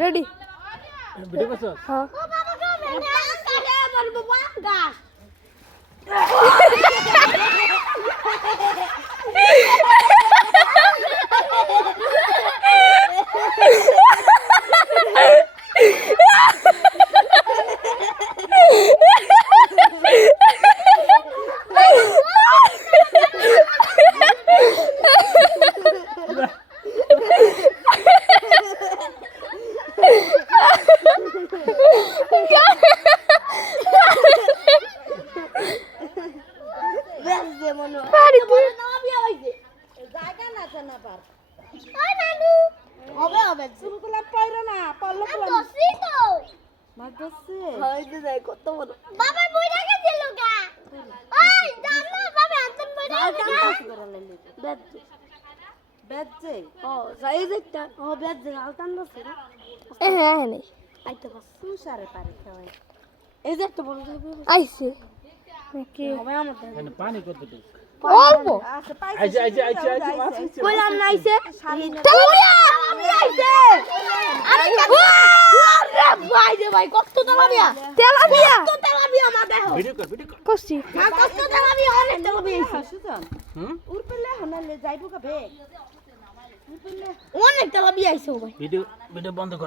Ready video করছো? হ্যাঁ আইছে নাকি এখানে পানি কতটুকু? অল্প আইছে আইছে আইছে আইছে মাছ আইছে। কইলাম না আইছে তেলাপিয়া আইছে আরে ভাই রে ভাই কত তেলাপিয়া কত তেলাপিয়া মা দেখো ভিডিও কর। কষ্ট তেলাপিয়া অনেক তেলাপিয়া আইছে হুম? অনেক তেলাপিয়া আইছে ভাই ভিডিও বন্ধ কর।